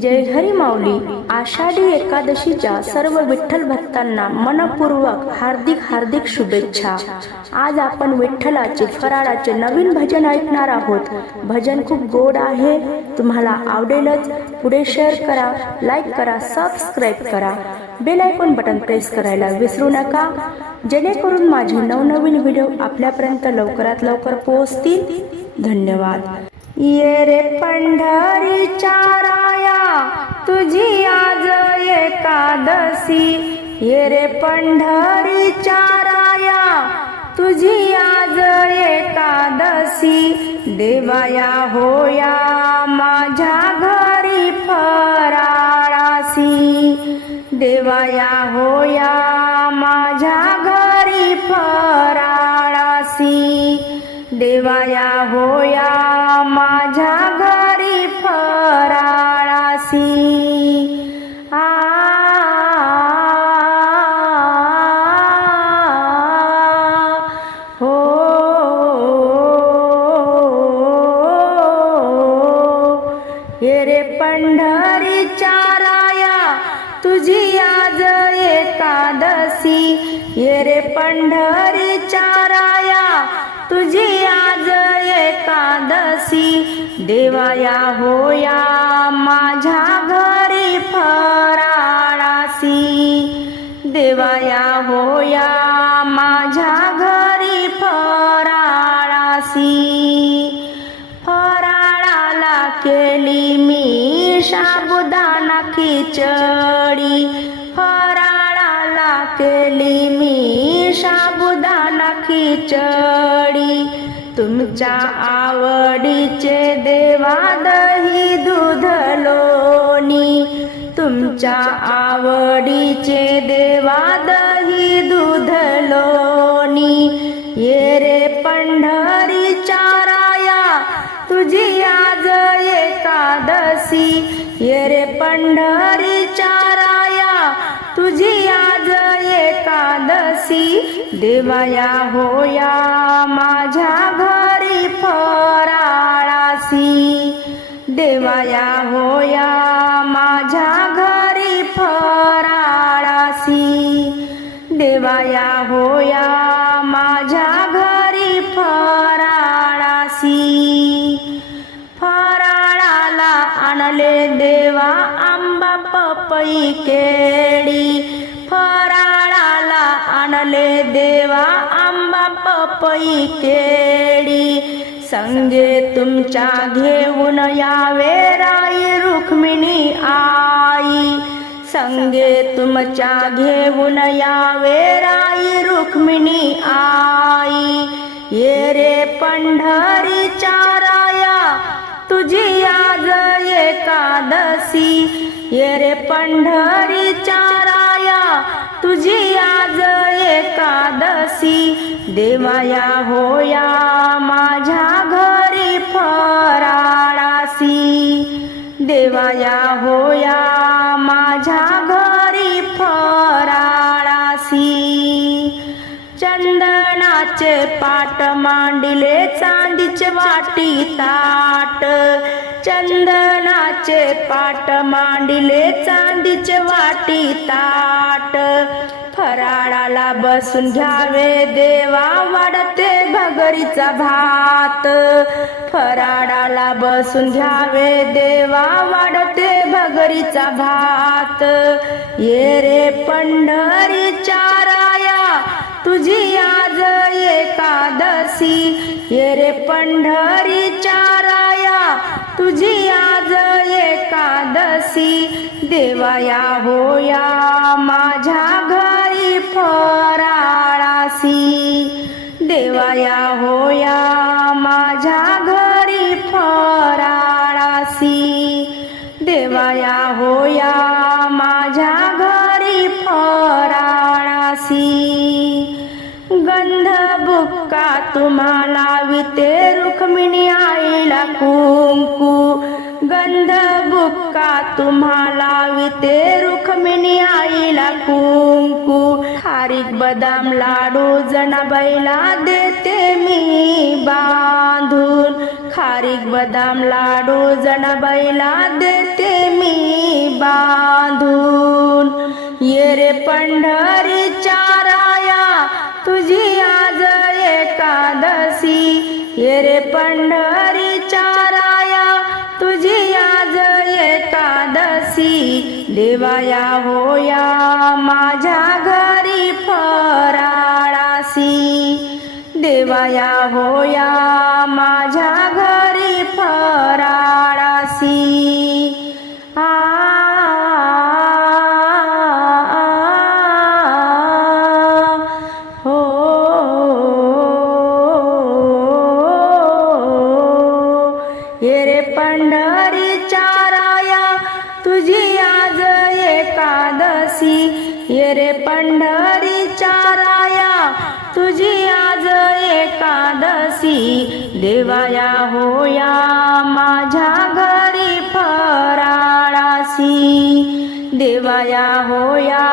जय हरी माऊली. आषाढी एकादशीच्या सर्व विठ्ठल भक्तांना मनपूर्वक हार्दिक शुभेच्छा. आज आपण विठ्ठलाचे फराळाचे नवीन भजन ऐकणार आहोत. भजन खूप गोड आहे, तुम्हाला आवडेलच. पुढे शेअर करा, लाईक करा, सबस्क्राईब करा, बेल आयकॉन बटन प्रेस करायला विसरू नका, जेणेकरून माझे नवनवीन व्हिडिओ आपल्यापर्यंत लवकरात लवकर पोहोचतील. धन्यवाद. ये रे पंढरीच्या राया, तुझी आज एकादशी. ये रे पंढरीच्या राया, तुझी आज एकादशी. देवाया होया माझ्या घरी फराळासी. देवाया होया माझ्या घरी फराळासी. देवाया होया माझ्या घरी फराळासी. हो ये रे पंढरीच्या राया, तुझी आज एकादशी. ये रे पंढरीच्या राया, तुझी आज एकादशी. देवाया होया माझ्या घरी फराळासी. देवाया होया माझ्या घरी फराळासी. फराळाला केली मी साबुदाणा खिचडी. फराळाला केली मी साबुदाणा खिचडी. तुमच्या आवडीचे देवा दही दूध लोणी. तुमच्या आवडीचे देवा दही दूध लोणी. ये रे पंढरीच्या राया, तुझी आज एकादशी. ये रे पंढरीच्या राया, तुझी आज एकादशी. देवाया होया माझ्या घरी फराळासी. देवाया होया माझ्या घरी फराळासी. देवाया होया माझ्या घरी फराळासी. फराळाला आणले देवा आंबा पपई केळी. फराळाला आणले देवा आंबा पपई केळी. संगे तुमच्या घेऊन यावे राई रुक्मिणी आई. संगे तुमच्या घेऊन यावे राई रुक्मिणी आई. ये रे पंढरीच्या राया, तुझी आज एकादशी. ये रे पंढरीच्या राया, तुझी आज एकादशी. देवाया होया माझ्या घरी फराळासी. देवाया होया माझ्या घरी फराळासी. चंदनाचे पाट मांडिले चांदीचे वाटी ताट. चंदनाचे पाट मांडिले चांदीचे वाटी ताट. फराळाला बसून घ्यावे देवा वाढते भगरीचा भात. फराळाला बसून घ्यावे देवा वाढते भगरीचा भात. ये रे पंढरीच्या राया, तुझी आज एकादशी. ये रे पंढरीच्या राया, तुझी आज एकादशी. देवाया होया माझ्या घरी फराळासी. देवाया होया माझ्या घरी फराळासी. देवाया होया माझ्या घरी फराळासी. गंध बुक्का तुम्हाला विते रुक्मिणी आईला कुंकू. गंध बुक्का तुम्हाला विते रुक्मिणी आईला कुंकू. खारीक बदाम लाडू जनाबाईला देते मी बांधून. खारीक बदाम लाडू जनाबाईला देते मी पंढरीच्या राया तुझी आज एकादशी, ये रे पंढरीच्या राया तुझी आज एकादशी, देवाया होया माझ्या घरी फराळासी, देवाया होया माझ्या घरी फराळासी. हो ये रे पंढरीच्या राया तुझी आज एकादशी, ये रे पंढरीच्या राया तुझी आज एकादशी, देवाया होया माझ्या घरी फराळासी, देवाया होया